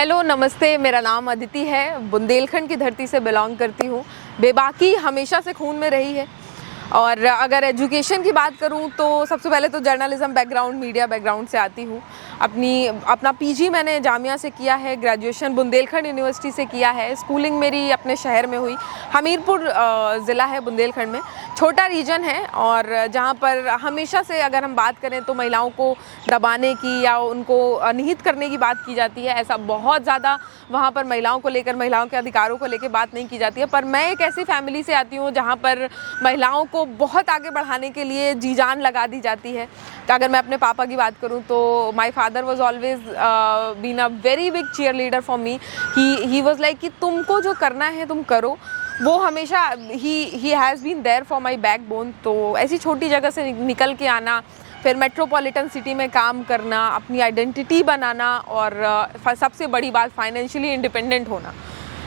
Hello नमस्ते, मेरा नाम अदिति है। बुंदेलखंड की धरती से बिलोंग करती हूँ। बेबाकी हमेशा से खून में रही है। और अगर एजुकेशन की बात करूँ तो सबसे पहले तो जर्नलिज्म बैकग्राउंड, मीडिया बैकग्राउंड से आती हूँ। अपना पीजी मैंने जामिया से किया है, ग्रेजुएशन बुंदेलखंड यूनिवर्सिटी से किया है। स्कूलिंग मेरी अपने शहर में हुई। हमीरपुर ज़िला है बुंदेलखंड में, छोटा रीजन है और जहाँ पर हमेशा से अगर हम बात करें तो महिलाओं को दबाने की या उनको निहित करने की बात की जाती है। ऐसा बहुत ज़्यादा वहाँ पर महिलाओं को लेकर, महिलाओं के अधिकारों को लेकर बात नहीं की जाती है। पर मैं एक ऐसी फैमिली से आती हूँ जहाँ पर महिलाओं को बहुत आगे बढ़ाने के लिए जी जान लगा दी जाती है। तो अगर मैं अपने पापा की बात करूँ तो my father was always been a very big cheerleader for me. He was like कि तुमको जो करना है तुम करो। वो हमेशा ही has been there for my backbone. तो ऐसी छोटी जगह से निकल के आना, फिर मेट्रोपॉलिटन सिटी में काम करना, अपनी आइडेंटिटी बनाना और सबसे बड़ी बात फाइनेंशियली इंडिपेंडेंट होना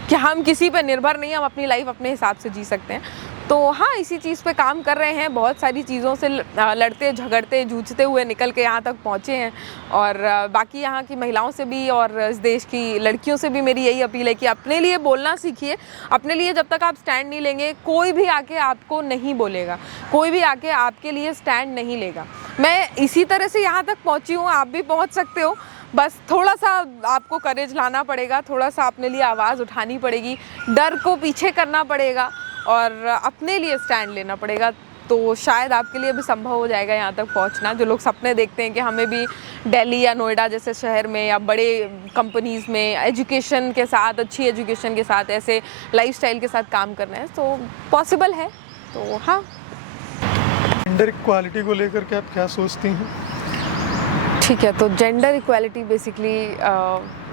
कि हम किसी पे निर्भर नहीं, हम अपनी लाइफ अपने हिसाब से जी सकते हैं। तो हाँ, इसी चीज़ पे काम कर रहे हैं। बहुत सारी चीज़ों से लड़ते झगड़ते जूझते हुए निकल के यहाँ तक पहुँचे हैं। और बाकी यहाँ की महिलाओं से भी और इस देश की लड़कियों से भी मेरी यही अपील है कि अपने लिए बोलना सीखिए। अपने लिए जब तक आप स्टैंड नहीं लेंगे, कोई भी आके आपको नहीं बोलेगा, कोई भी आके आपके लिए स्टैंड नहीं लेगा। मैं इसी तरह से यहाँ तक पहुँची हूँ, आप भी पहुँच सकते हो। बस थोड़ा सा आपको करेज लाना पड़ेगा, थोड़ा सा अपने लिए आवाज़ उठानी पड़ेगी, डर को पीछे करना पड़ेगा और अपने लिए स्टैंड लेना पड़ेगा। तो शायद आपके लिए भी संभव हो जाएगा यहाँ तक पहुँचना। जो लोग सपने देखते हैं कि हमें भी दिल्ली या नोएडा जैसे शहर में या बड़े कंपनीज़ में एजुकेशन के साथ, अच्छी एजुकेशन के साथ, ऐसे लाइफस्टाइल के साथ काम करना है, तो पॉसिबल है। तो हाँ। जेंडर इक्वालिटी को लेकर के आप क्या सोचती हैं? ठीक है, तो जेंडर इक्वालिटी बेसिकली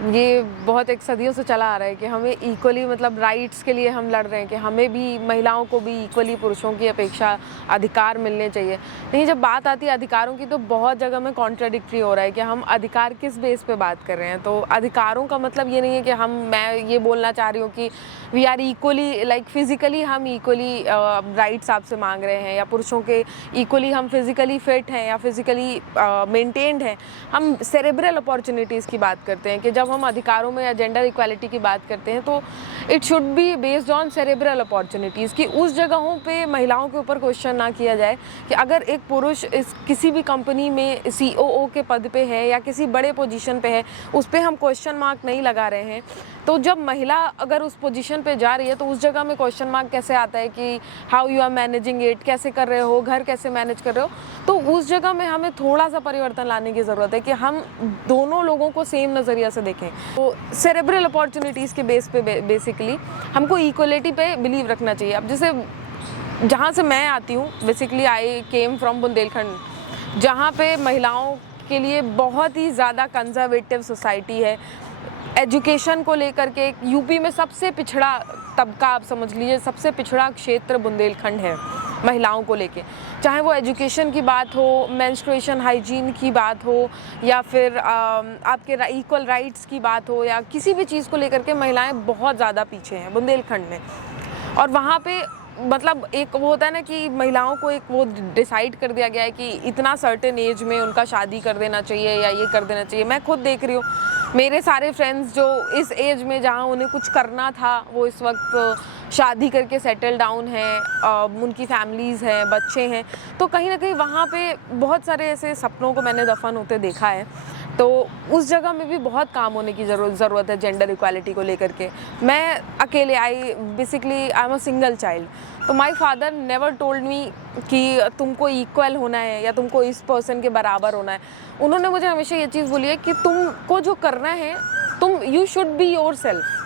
ये बहुत एक सदियों से चला आ रहा है कि हमें इक्वली, मतलब राइट्स के लिए हम लड़ रहे हैं कि हमें भी, महिलाओं को भी इक्वली पुरुषों की अपेक्षा अधिकार मिलने चाहिए। नहीं, जब बात आती है अधिकारों की तो बहुत जगह में कॉन्ट्राडिक्टरी हो रहा है कि हम अधिकार किस बेस पे बात कर रहे हैं। तो अधिकारों का मतलब ये नहीं है कि मैं ये बोलना चाह रही हूँ कि we are equally, like physically हम इक्वली राइट्स आपसे मांग रहे हैं, या पुरुषों के इक्वली हम फिज़िकली फिट हैं या फिज़िकली मेंटेन्ड हैं। हम सेरेब्रल अपॉर्चुनिटीज़ की बात करते हैं कि जब हम अधिकारों में या जेंडर इक्वालिटी की बात करते हैं तो it should be based on cerebral opportunities, कि उस जगहों पे महिलाओं के ऊपर क्वेश्चन ना किया जाए कि अगर एक पुरुष इस किसी भी कंपनी में COO के पद पे है या किसी बड़े पोजीशन पे है, उस पर हम क्वेश्चन मार्क नहीं लगा रहे हैं। तो जब महिला अगर उस पोजीशन पे जा रही है तो उस जगह में क्वेश्चन मार्क कैसे आता है कि how you are managing it, कैसे कर रहे हो, घर कैसे मैनेज कर रहे हो। तो उस जगह में हमें थोड़ा सा परिवर्तन लाने की ज़रूरत है कि हम दोनों लोगों को सेम नज़रिया से देखें। तो सेरेब्रल अपॉर्चुनिटीज़ के बेस पे बेसिकली हमको इक्वलिटी पे बिलीव रखना चाहिए। अब जैसे जहाँ से मैं आती हूँ, basically I came from Bundelkhand, जहाँ पे महिलाओं के लिए बहुत ही ज़्यादा कंजर्वेटिव सोसाइटी है। एजुकेशन को लेकर के यूपी में सबसे पिछड़ा तबका, आप समझ लीजिए सबसे पिछड़ा क्षेत्र बुंदेलखंड है महिलाओं को लेके। चाहे वो एजुकेशन की बात हो, मेंस्ट्रुएशन हाइजीन की बात हो, या फिर आपके इक्वल राइट्स की बात हो, या किसी भी चीज़ को लेकर के महिलाएं बहुत ज़्यादा पीछे हैं बुंदेलखंड में। और वहाँ पे मतलब एक वो होता है ना कि महिलाओं को एक वो डिसाइड कर दिया गया है कि इतना सर्टेन एज में उनका शादी कर देना चाहिए या ये कर देना चाहिए। मैं खुद देख रही हूँ, मेरे सारे फ्रेंड्स जो इस एज में जहाँ उन्हें कुछ करना था वो इस वक्त शादी करके सेटल डाउन हैं, उनकी फैमिलीज़ हैं, बच्चे हैं। तो कहीं ना कहीं वहाँ पे बहुत सारे ऐसे सपनों को मैंने दफन होते देखा है। तो उस जगह में भी बहुत काम होने की ज़रूरत है जेंडर इक्वालिटी को लेकर के। मैं अकेले I am a single child, तो my father never told me कि तुमको इक्वल होना है या तुमको इस पर्सन के बराबर होना है। उन्होंने मुझे हमेशा ये चीज़ बोली है कि तुमको जो करना है, you should be your self.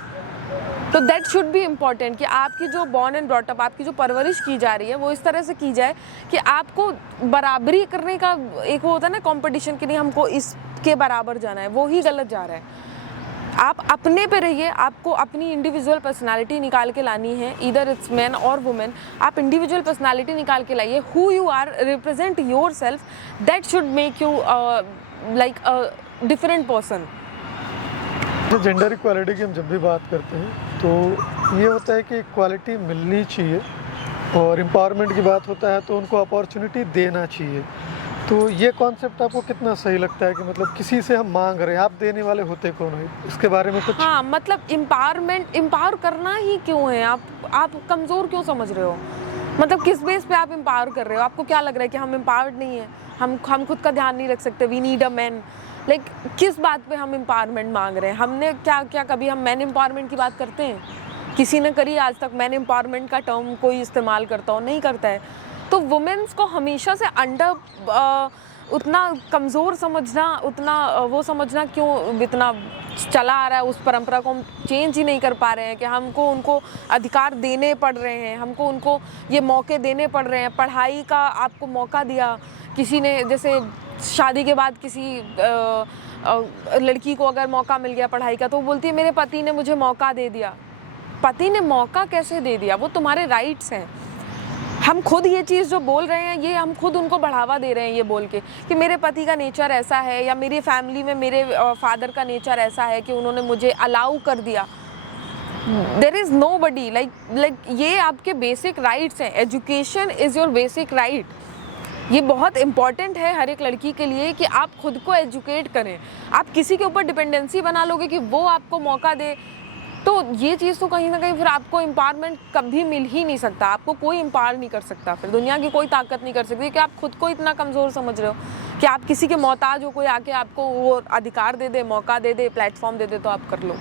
तो दैट शुड बी इम्पॉर्टेंट कि आपकी जो बॉर्न एंड ब्रॉट अप, आपकी जो परवरिश की जा रही है वो इस तरह से की जाए कि आपको बराबरी करने का एक वो होता है ना कंपटीशन, कि नहीं हमको इसके बराबर जाना है, वो ही गलत जा रहा है। आप अपने पे रहिए, आपको अपनी इंडिविजुअल पर्सनालिटी निकाल के लानी है, either it's man or women. आप इंडिविजुअल पर्सनालिटी निकाल के लाइए, who you are, represent yourself, that should make you like a different person. Gender equality की हम जब भी बात करते हैं तो ये होता है कि इक्वालिटी मिलनी चाहिए, और एम्पावरमेंट की बात होता है तो उनको अपॉर्चुनिटी देना चाहिए। तो ये कॉन्सेप्ट आपको कितना सही लगता है कि मतलब किसी से हम मांग रहे हैं, आप देने वाले होते कौन है, इसके बारे में कुछ? हाँ, मतलब एम्पावर करना ही क्यों है? आप कमज़ोर क्यों समझ रहे हो? मतलब किस बेस पे आप एम्पावर कर रहे हो? आपको क्या लग रहा है कि हम एम्पावर्ड नहीं है, हम खुद का ध्यान नहीं रख सकते, we need a man? Like किस बात पे हम एम्पावरमेंट मांग रहे हैं? हमने क्या कभी हम मैन एम्पावरमेंट की बात करते हैं? किसी ने करी आज तक? मैन एम्पावरमेंट का टर्म कोई इस्तेमाल करता हो? नहीं करता है। तो वुमेन्स को हमेशा से उतना कमज़ोर समझना, उतना वो समझना क्यों इतना चला आ रहा है? उस परंपरा को हम चेंज ही नहीं कर पा रहे हैं कि हमको उनको अधिकार देने पड़ रहे हैं, हमको उनको ये मौके देने पड़ रहे हैं। पढ़ाई का आपको मौका दिया किसी ने, जैसे शादी के बाद किसी लड़की को अगर मौका मिल गया पढ़ाई का, तो वो बोलती है मेरे पति ने मुझे मौका दे दिया। पति ने मौका कैसे दे दिया? वो तुम्हारे राइट्स हैं। हम खुद ये चीज़ जो बोल रहे हैं, ये हम खुद उनको बढ़ावा दे रहे हैं ये बोल के कि मेरे पति का नेचर ऐसा है, या मेरी फैमिली में मेरे फादर का नेचर ऐसा है कि उन्होंने मुझे अलाउ कर दिया। देयर इज़ नोबडी लाइक ये आपके बेसिक राइट्स हैं। Education is your basic right. ये बहुत इंपॉर्टेंट है हर एक लड़की के लिए कि आप खुद को एजुकेट करें। आप किसी के ऊपर डिपेंडेंसी बना लोगे कि वो आपको मौका दे, तो ये चीज़ तो कहीं ना कहीं फिर आपको एम्पावरमेंट कभी मिल ही नहीं सकता। आपको कोई एम्पावर नहीं कर सकता, फिर दुनिया की कोई ताकत नहीं कर सकती कि आप खुद को इतना कमज़ोर समझ रहे हो कि आप किसी के मोहताज हो, कोई आके आपको वो अधिकार दे दे, मौका दे दे, प्लेटफॉर्म दे दे तो आप कर लो।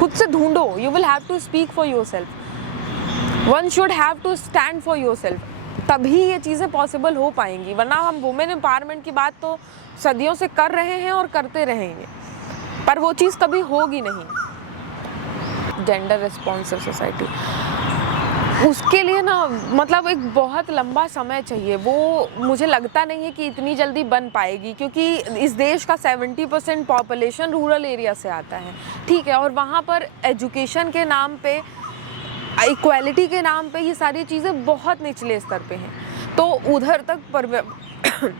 खुद से ढूंढो। You will have to speak for yourself. One should have to stand for yourself, तभी ये चीज़ें पॉसिबल हो पाएंगी। वरना हम वुमेन एम्पावरमेंट की बात तो सदियों से कर रहे हैं और करते रहेंगे, पर वो चीज़ कभी होगी नहीं। जेंडर रिस्पॉन्सिव सोसाइटी, उसके लिए ना मतलब एक बहुत लंबा समय चाहिए। वो मुझे लगता नहीं है कि इतनी जल्दी बन पाएगी, क्योंकि इस देश का 70% पॉपुलेशन रूरल एरिया से आता है, ठीक है, और वहाँ पर एजुकेशन के नाम पे, इक्वालिटी के नाम पे ये सारी चीज़ें बहुत निचले स्तर पे हैं। तो उधर तक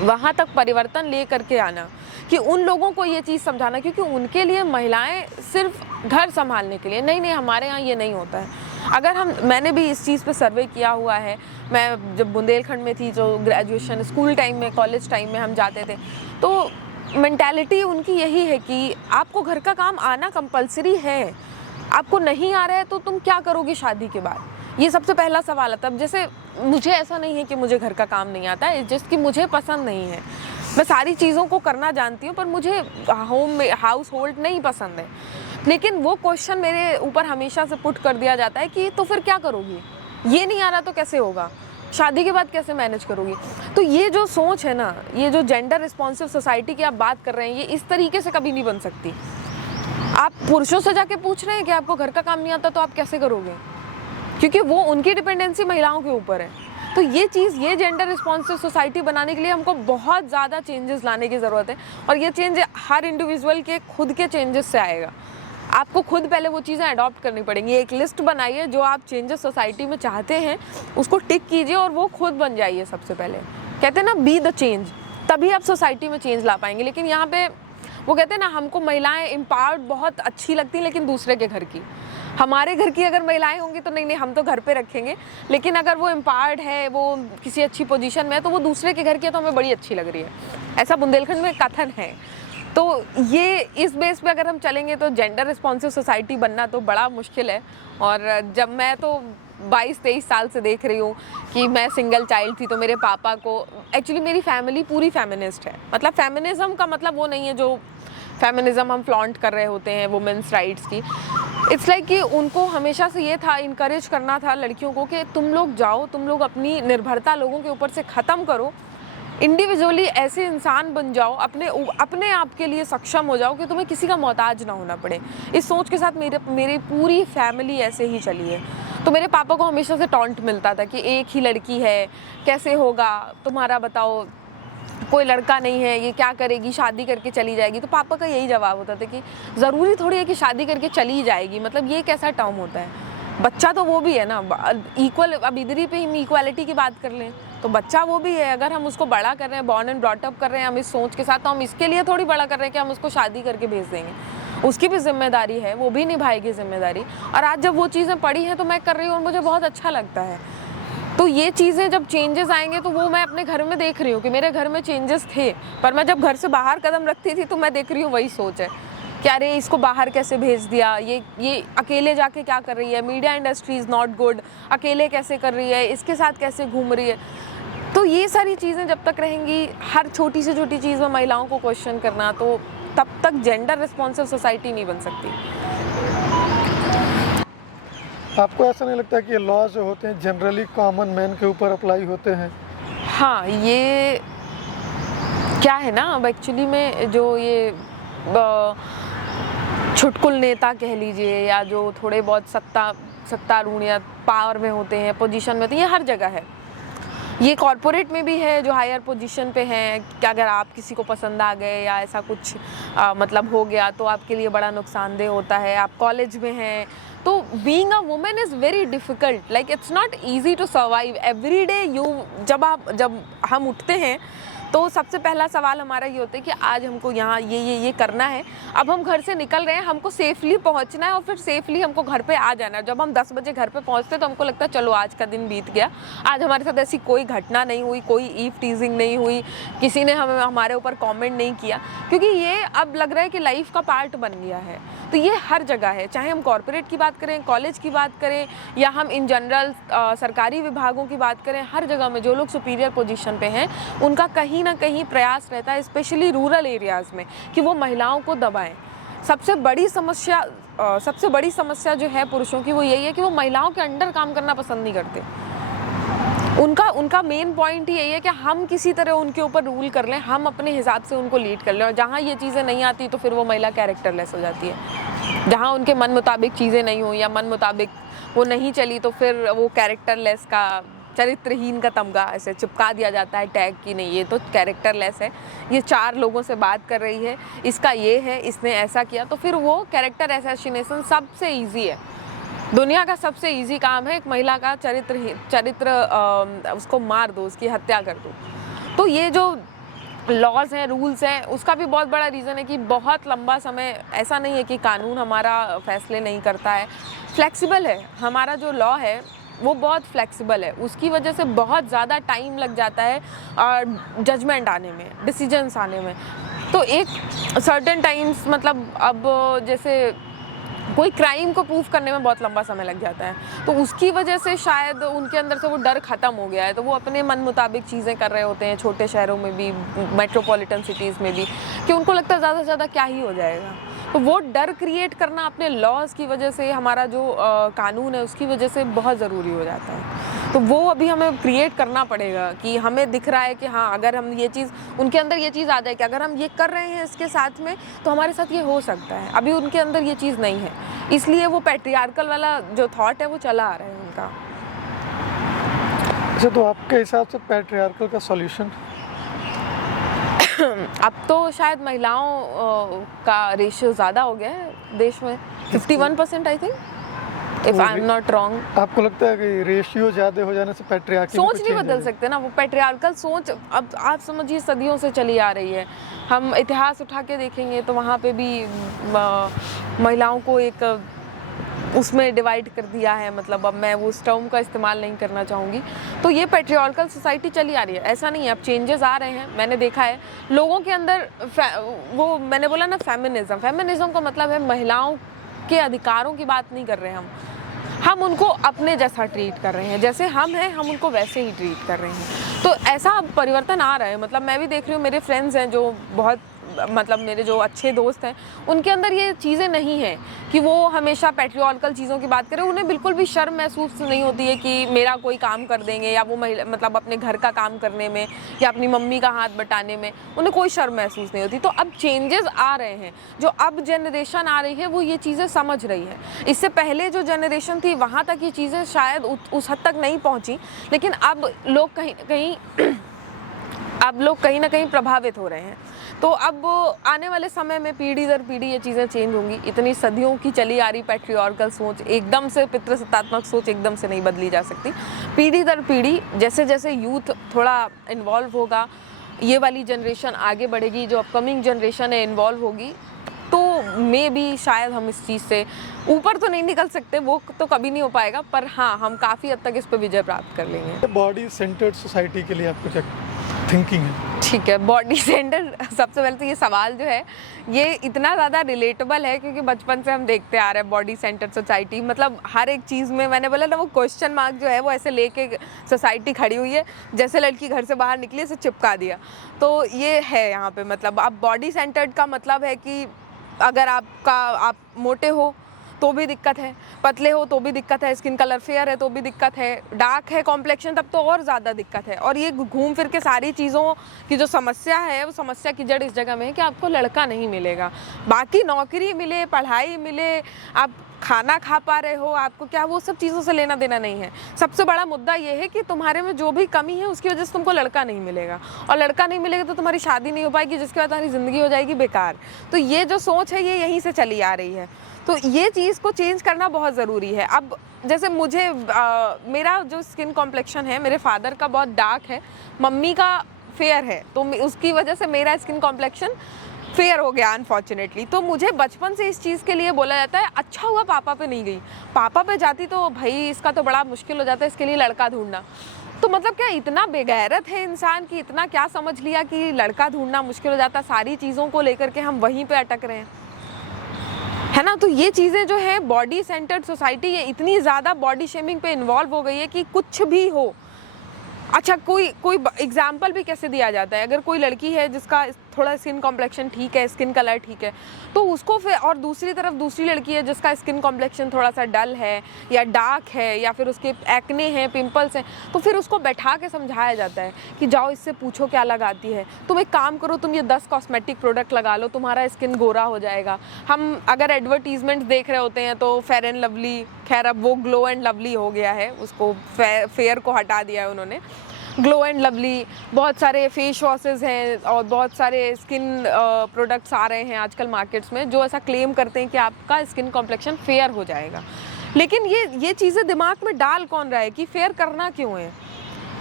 वहाँ तक परिवर्तन ले करके आना, कि उन लोगों को ये चीज़ समझाना, क्योंकि उनके लिए महिलाएं सिर्फ घर संभालने के लिए नहीं, हमारे यहाँ ये नहीं होता है। अगर मैंने भी इस चीज़ पे सर्वे किया हुआ है। मैं जब बुंदेलखंड में थी, जो ग्रेजुएशन स्कूल टाइम में, कॉलेज टाइम में हम जाते थे, तो मेंटालिटी उनकी यही है कि आपको घर का काम आना कंपलसरी है। आपको नहीं आ रहा है तो तुम क्या करोगे शादी के बाद? ये सबसे पहला सवाल आता है। जैसे मुझे ऐसा नहीं है कि मुझे घर का काम नहीं आता है, जिसकी मुझे पसंद नहीं है। मैं सारी चीज़ों को करना जानती हूँ, पर मुझे हाउस होल्ड नहीं पसंद है। लेकिन वो क्वेश्चन मेरे ऊपर हमेशा से पुट कर दिया जाता है कि तो फिर क्या करोगी? ये नहीं आ रहा तो कैसे होगा? शादी के बाद कैसे मैनेज करोगी? तो ये जो सोच है ना, ये जो जेंडर रिस्पॉन्सिव सोसाइटी की आप बात कर रहे हैं, ये इस तरीके से कभी नहीं बन सकती। आप पुरुषों से जाके पूछ रहे हैं कि आपको घर का काम नहीं आता तो आप कैसे करोगे? क्योंकि वो उनकी डिपेंडेंसी महिलाओं के ऊपर है। तो ये चीज़, ये जेंडर रिस्पॉन्सिव सोसाइटी बनाने के लिए हमको बहुत ज़्यादा चेंजेस लाने की ज़रूरत है, और ये चेंज हर इंडिविजुअल के खुद के चेंजेस से आएगा। आपको खुद पहले वो चीज़ें अडॉप्ट करनी पड़ेंगी। एक लिस्ट बनाइए जो आप चेंजेस सोसाइटी में चाहते हैं, उसको टिक कीजिए और वो खुद बन जाइए। सबसे पहले कहते हैं ना, बी द चेंज, तभी आप सोसाइटी में चेंज ला पाएंगे। लेकिन यहाँ पे वो कहते हैं ना, हमको महिलाएं एम्पावर्ड बहुत अच्छी लगती हैं, लेकिन दूसरे के घर की। हमारे घर की अगर महिलाएं होंगी तो नहीं हम तो घर पे रखेंगे, लेकिन अगर वो एम्पावर्ड है, वो किसी अच्छी पोजीशन में है, तो वो दूसरे के घर की है तो हमें बड़ी अच्छी लग रही है। ऐसा बुंदेलखंड में कथन है। तो ये इस बेस पे अगर हम चलेंगे तो जेंडर रिस्पॉन्सिव सोसाइटी बनना तो बड़ा मुश्किल है। और जब मैं तो 22-23 साल से देख रही हूँ कि मैं सिंगल चाइल्ड थी, तो मेरे पापा को, एक्चुअली मेरी फैमिली पूरी फेमिनिस्ट है। मतलब फेमिनिज्म का मतलब वो नहीं है जो फेमिनिज्म हम फ्लॉन्ट कर रहे होते हैं वुमेन्स राइट्स की। इट्स लाइक कि उनको हमेशा से ये था, इनकरेज करना था लड़कियों को कि तुम लोग जाओ, तुम लोग अपनी निर्भरता लोगों के ऊपर से ख़त्म करो, इंडिविजुअली ऐसे इंसान बन जाओ, अपने आप के लिए सक्षम हो जाओ कि तुम्हें किसी का मोहताज ना होना पड़े। इस सोच के साथ मेरी पूरी फैमिली ऐसे ही चली है। तो मेरे पापा को हमेशा से टॉन्ट मिलता था कि एक ही लड़की है, कैसे होगा तुम्हारा, बताओ, कोई लड़का नहीं है, ये क्या करेगी, शादी करके चली जाएगी। तो पापा का यही जवाब होता था कि ज़रूरी थोड़ी है कि शादी करके चली जाएगी, मतलब ये कैसा टर्म होता है? बच्चा तो वो भी है ना, इक्वल। अब इधर ही पे हम इक्वालिटी की बात कर लें तो बच्चा वो भी है। अगर हम उसको बड़ा कर रहे हैं, बॉर्न एंड ब्रॉट अप कर रहे हैं हम इस सोच के साथ, तो हम इसके लिए थोड़ी बड़ा कर रहे हैं कि हम उसको शादी करके भेज देंगे। उसकी भी जिम्मेदारी है, वो भी निभाएगी जिम्मेदारी। और आज जब वो चीज़ें पड़ी हैं तो मैं कर रही हूँ और मुझे बहुत अच्छा लगता है। तो ये चीज़ें जब चेंजेस आएंगे तो वो मैं अपने घर में देख रही हूँ कि मेरे घर में चेंजेस थे, पर मैं जब घर से बाहर कदम रखती थी तो मैं देख रही हूँ वही सोच है कि अरे इसको बाहर कैसे भेज दिया, ये अकेले जाके क्या कर रही है, media industry is not good, अकेले कैसे कर रही है, इसके साथ कैसे घूम रही है। तो ये सारी चीज़ें जब तक रहेंगी, हर छोटी से छोटी चीज़ में महिलाओं को क्वेश्चन करना, तो तब तक जेंडर रिस्पॉन्सिव सोसाइटी नहीं बन सकती। आपको ऐसा नहीं लगता कि ये लॉज जो होते हैं जनरली कॉमन मैन के ऊपर अप्लाई होते हैं? हाँ, ये क्या है ना, अब एक्चुअली में जो ये छुटकुल नेता कह लीजिए, या जो थोड़े बहुत सत्तारूढ़ या पावर में होते हैं, पोजीशन में होते हैं, ये हर जगह है। ये कॉरपोरेट में भी है, जो हायर पोजीशन पे हैं, कि अगर आप किसी को पसंद आ गए या ऐसा कुछ मतलब हो गया तो आपके लिए बड़ा नुकसानदेह होता है। आप कॉलेज में हैं, तो being a women is very difficult, like it's not easy to survive every day. जब हम उठते हैं तो सबसे पहला सवाल हमारा ये होता है कि आज हमको यहाँ ये करना है। अब हम घर से निकल रहे हैं, हमको सेफली पहुँचना है और फिर सेफली हमको घर पे आ जाना है। जब हम 10 बजे घर पे पहुँचते हैं तो हमको लगता है चलो आज का दिन बीत गया, आज हमारे साथ ऐसी कोई घटना नहीं हुई, कोई ईव टीजिंग नहीं हुई, किसी ने हमारे ऊपर कॉमेंट नहीं किया, क्योंकि ये अब लग रहा है कि लाइफ का पार्ट बन गया है। तो ये हर जगह है, चाहे हम कॉरपोरेट की बात करें, कॉलेज की बात करें, या हम इन जनरल सरकारी विभागों की बात करें, हर जगह में जो लोग सुपीरियर पोजीशन पे हैं उनका कहीं ना कहीं प्रयास रहता है, स्पेशली रूरल एरियाज़ में, कि वो महिलाओं को दबाएं। सबसे बड़ी समस्या जो है पुरुषों की वो यही है कि वो महिलाओं के अंडर काम करना पसंद नहीं करते। उनका मेन पॉइंट ही यही है कि हम किसी तरह उनके ऊपर रूल कर लें, हम अपने हिसाब से उनको लीड कर लें, और जहाँ ये चीज़ें नहीं आती तो फिर वो महिला कैरेक्टरलेस हो जाती है। जहाँ उनके मन मुताबिक चीज़ें नहीं हुई या मन मुताबिक वो नहीं चली तो फिर वो कैरेक्टरलेस का, चरित्रहीन का तमगा ऐसे चिपका दिया जाता है टैग की, नहीं ये तो कैरेक्टरलेस है, ये 4 लोगों से बात कर रही है, इसका ये है, इसने ऐसा किया। तो फिर वो कैरेक्टर असैसिनेशन सबसे ईजी है, दुनिया का सबसे इजी काम है एक महिला का चरित्र उसको मार दो, उसकी हत्या कर दो। तो ये जो लॉज हैं, रूल्स हैं, उसका भी बहुत बड़ा रीज़न है कि बहुत लंबा समय, ऐसा नहीं है कि कानून हमारा फैसले नहीं करता है, फ्लेक्सिबल है, हमारा जो लॉ है वो बहुत फ्लेक्सिबल है, उसकी वजह से बहुत ज़्यादा टाइम लग जाता है जजमेंट आने में, डिसीजंस आने में। तो एक सर्टेन टाइम्स, मतलब अब जैसे कोई क्राइम को प्रूफ करने में बहुत लंबा समय लग जाता है, तो उसकी वजह से शायद उनके अंदर से वो डर ख़त्म हो गया है, तो वो अपने मन मुताबिक चीज़ें कर रहे होते हैं, छोटे शहरों में भी, मेट्रोपॉलिटन सिटीज़ में भी, कि उनको लगता है ज़्यादा से ज़्यादा क्या ही हो जाएगा। तो वो डर क्रिएट करना अपने लॉज की वजह से, हमारा जो कानून है उसकी वजह से बहुत ज़रूरी हो जाता है। तो वो अभी हमें क्रिएट करना पड़ेगा कि हमें दिख रहा है कि हाँ, अगर हम ये चीज़, उनके अंदर ये चीज़ आ जाए कि अगर हम ये कर रहे हैं इसके साथ में तो हमारे साथ ये हो सकता है। अभी उनके अंदर ये चीज़ नहीं है, इसलिए वो पैट्रियार्कल वाला जो थॉट है वो चला आ रहा है उनका। अच्छा, तो आपके हिसाब से पैट्रियार्कल का सॉल्यूशन? अब तो शायद महिलाओं का रेशियो ज़्यादा हो गया है देश में, 51% I think, if I am not wrong. आपको लगता है कि रेशियो ज़्यादा हो जाने से पैट्रियार्की सोच नहीं बदल सकते ना, वो पैट्रियार्कल सोच अब आप समझिए सदियों से चली आ रही है। हम इतिहास उठा के देखेंगे तो वहाँ पे भी महिलाओं को एक उसमें डिवाइड कर दिया है, मतलब अब मैं वो उस टर्म का इस्तेमाल नहीं करना चाहूँगी। तो ये पैट्रियार्कल सोसाइटी चली आ रही है, ऐसा नहीं है, अब चेंजेस आ रहे हैं। मैंने देखा है लोगों के अंदर वो मैंने बोला ना फेमिनिज्म का मतलब है महिलाओं के अधिकारों की बात नहीं कर रहे हैं हम उनको अपने जैसा ट्रीट कर रहे हैं, जैसे हम हैं हम उनको वैसे ही ट्रीट कर रहे हैं। तो ऐसा अब परिवर्तन आ रहा है, मतलब मैं भी देख रही हूँ, मेरे फ्रेंड्स हैं जो बहुत, मतलब मेरे जो अच्छे दोस्त हैं, उनके अंदर ये चीज़ें नहीं हैं कि वो हमेशा पैट्रियार्कल चीज़ों की बात करें। उन्हें बिल्कुल भी शर्म महसूस नहीं होती है कि मेरा कोई काम कर देंगे, या वो मतलब अपने घर का काम करने में या अपनी मम्मी का हाथ बटाने में उन्हें कोई शर्म महसूस नहीं होती। तो अब चेंजेस आ रहे हैं, जो अब जनरेशन आ रही है वो ये चीज़ें समझ रही है। इससे पहले जो जनरेशन थी वहाँ तक ये चीज़ें शायद उस हद तक नहीं पहुँची, लेकिन अब लोग कहीं ना कहीं प्रभावित हो रहे हैं। तो अब आने वाले समय में पीढ़ी दर पीढ़ी ये चीज़ें चेंज होंगी। इतनी सदियों की चली आ रही पैट्रियार्कल सोच एकदम से, पितृसत्तात्मक सोच एकदम से नहीं बदली जा सकती। पीढ़ी दर पीढ़ी जैसे जैसे यूथ थोड़ा इन्वॉल्व होगा, ये वाली जनरेशन आगे बढ़ेगी, जो अपकमिंग जनरेशन है इन्वॉल्व होगी, तो में भी शायद हम इस चीज़ से ऊपर तो नहीं निकल सकते, वो तो कभी नहीं हो पाएगा, पर हाँ हम काफ़ी हद तक इस पर विजय प्राप्त कर लेंगे। बॉडी सेंटर्ड सोसाइटी के लिए आपको क्या थिंकिंग है? ठीक है, बॉडी सेंटर, सबसे पहले तो ये सवाल जो है ये इतना ज़्यादा रिलेटेबल है क्योंकि बचपन से हम देखते आ रहे हैं बॉडी सेंटर सोसाइटी, मतलब हर एक चीज़ में मैंने बोला ना वो क्वेश्चन मार्क जो है वो ऐसे लेके सोसाइटी खड़ी हुई है, जैसे लड़की घर से बाहर निकली ऐसे चिपका दिया, तो ये है यहाँ पे। मतलब अब बॉडी सेंटर्ड का मतलब है कि अगर आप मोटे हो तो भी दिक्कत है, पतले हो तो भी दिक्कत है, स्किन कलर फेयर है तो भी दिक्कत है, डार्क है कॉम्प्लेक्शन तब तो और ज़्यादा दिक्कत है। और ये घूम फिर के सारी चीज़ों की जो समस्या है वो समस्या की जड़ इस जगह में है कि आपको लड़का नहीं मिलेगा। बाकी नौकरी मिले, पढ़ाई मिले, आप खाना खा पा रहे हो, आपको क्या वो सब चीज़ों से लेना देना नहीं है। सबसे बड़ा मुद्दा ये है कि तुम्हारे में जो भी कमी है उसकी वजह से तुमको लड़का नहीं मिलेगा, और लड़का नहीं मिलेगा तो तुम्हारी शादी नहीं हो पाएगी, जिसके बाद तुम्हारी ज़िंदगी हो जाएगी बेकार। तो ये जो सोच है ये यहीं से चली आ रही है, तो ये चीज़ को चेंज करना बहुत ज़रूरी है। अब जैसे मुझे मेरा जो स्किन कॉम्प्लेक्शन है, मेरे फादर का बहुत डार्क है, मम्मी का फेयर है, तो उसकी वजह से मेरा स्किन कॉम्प्लेक्शन फेयर हो गया अनफॉर्चुनेटली। तो मुझे बचपन से इस चीज़ के लिए बोला जाता है अच्छा हुआ पापा पे नहीं गई, पापा पे जाती तो भाई इसका तो बड़ा मुश्किल हो जाता है, इसके लिए लड़का ढूंढना। तो मतलब क्या इतना बेगैरत है इंसान कि इतना क्या समझ लिया कि लड़का ढूंढना मुश्किल हो जाता, सारी चीज़ों को लेकर के हम वहीं पे अटक रहे हैं, है ना। तो ये चीज़ें जो है बॉडी सेंटर्ड सोसाइटी ये इतनी ज़्यादा बॉडी शेमिंग पे इन्वॉल्व हो गई है कि कुछ भी हो। अच्छा कोई एग्जाम्पल भी कैसे दिया जाता है, अगर कोई लड़की है जिसका थोड़ा स्किन कॉम्प्लेक्शन ठीक है, स्किन कलर ठीक है, तो उसको फिर, और दूसरी तरफ दूसरी लड़की है जिसका स्किन कॉम्प्लेक्शन थोड़ा सा डल है या डार्क है या फिर उसके एक्ने हैं, पिंपल्स हैं, तो फिर उसको बैठा के समझाया जाता है कि जाओ इससे पूछो क्या लगाती है, तुम एक काम करो तुम ये 10 कॉस्मेटिक प्रोडक्ट लगा लो, तुम्हारा स्किन गोरा हो जाएगा। हम अगर एडवर्टीजमेंट देख रहे होते हैं तो फेयर एंड लवली, खैर अब वो ग्लो एंड लवली हो गया है, उसको फेयर को हटा दिया है उन्होंने, ग्लो एंड लवली, बहुत सारे फेस वॉशेज़ हैं और बहुत सारे स्किन प्रोडक्ट्स आ रहे हैं आजकल मार्केट्स में जो ऐसा क्लेम करते हैं कि आपका स्किन कॉम्प्लेक्शन फेयर हो जाएगा। लेकिन ये चीज़ें दिमाग में डाल कौन रहा है कि फेयर करना क्यों है?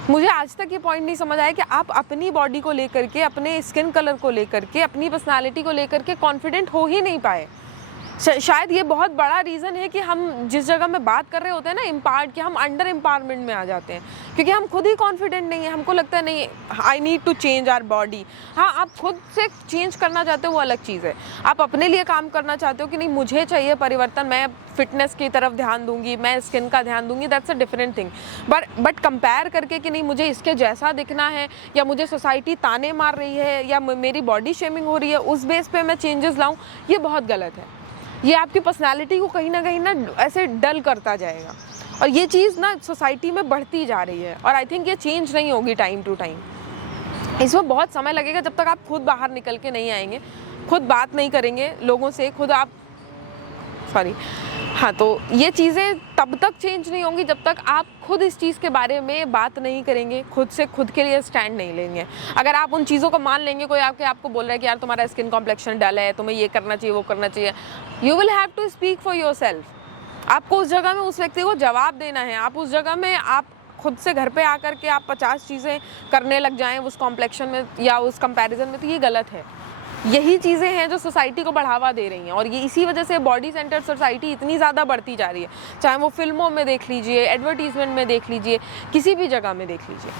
मुझे आज तक ये पॉइंट नहीं समझ आया कि आप अपनी बॉडी को लेकर के, अपने स्किन कलर को लेकर के, अपनी पर्सनालिटी को लेकर के कॉन्फिडेंट हो ही नहीं पाए। शायद ये बहुत बड़ा रीज़न है कि हम जिस जगह में बात कर रहे होते हैं ना इम्पावर्ड, कि हम अंडर एम्पावरमेंट में आ जाते हैं क्योंकि हम खुद ही कॉन्फिडेंट नहीं है। हमको लगता है नहीं I need to change our body. हाँ, आप खुद से चेंज करना चाहते हो वो अलग चीज़ है, आप अपने लिए काम करना चाहते हो कि नहीं मुझे चाहिए परिवर्तन, मैं फिटनेस की तरफ ध्यान दूंगी, मैं स्किन का ध्यान दूंगी, that's a different thing. But compare करके कि नहीं मुझे इसके जैसा दिखना है या मुझे सोसाइटी ताने मार रही है या मेरी बॉडी शेमिंग हो रही है उस बेस पे मैं चेंजेस लाऊं, ये बहुत गलत है। ये आपकी पर्सनालिटी को कहीं ना ऐसे डल करता जाएगा और ये चीज़ ना सोसाइटी में बढ़ती जा रही है और आई थिंक ये चेंज नहीं होगी टाइम टू टाइम। इसमें बहुत समय लगेगा जब तक आप खुद बाहर निकल के नहीं आएंगे, खुद बात नहीं करेंगे लोगों से, खुद आप हाँ, तो ये चीज़ें तब तक चेंज नहीं होंगी जब तक आप खुद इस चीज़ के बारे में बात नहीं करेंगे, खुद से खुद के लिए स्टैंड नहीं लेंगे। अगर आप उन चीज़ों को मान लेंगे, कोई आपको बोल रहा है कि यार तुम्हारा स्किन कॉम्प्लेक्शन डल है, तुम्हें ये करना चाहिए वो करना चाहिए, you will have to speak for yourself. आपको उस जगह में उस व्यक्ति को जवाब देना है। आप उस जगह में आप खुद से घर पे आकर के आप 50 चीज़ें करने लग जाएं उस कॉम्प्लेक्शन में या उस कंपैरिजन में, तो ये गलत है। यही चीज़ें हैं जो सोसाइटी को बढ़ावा दे रही हैं और ये इसी वजह से बॉडी सेंटर्ड सोसाइटी इतनी ज़्यादा बढ़ती जा रही है, चाहे वो फिल्मों में देख लीजिए, एडवर्टीजमेंट में देख लीजिए, किसी भी जगह में देख लीजिए।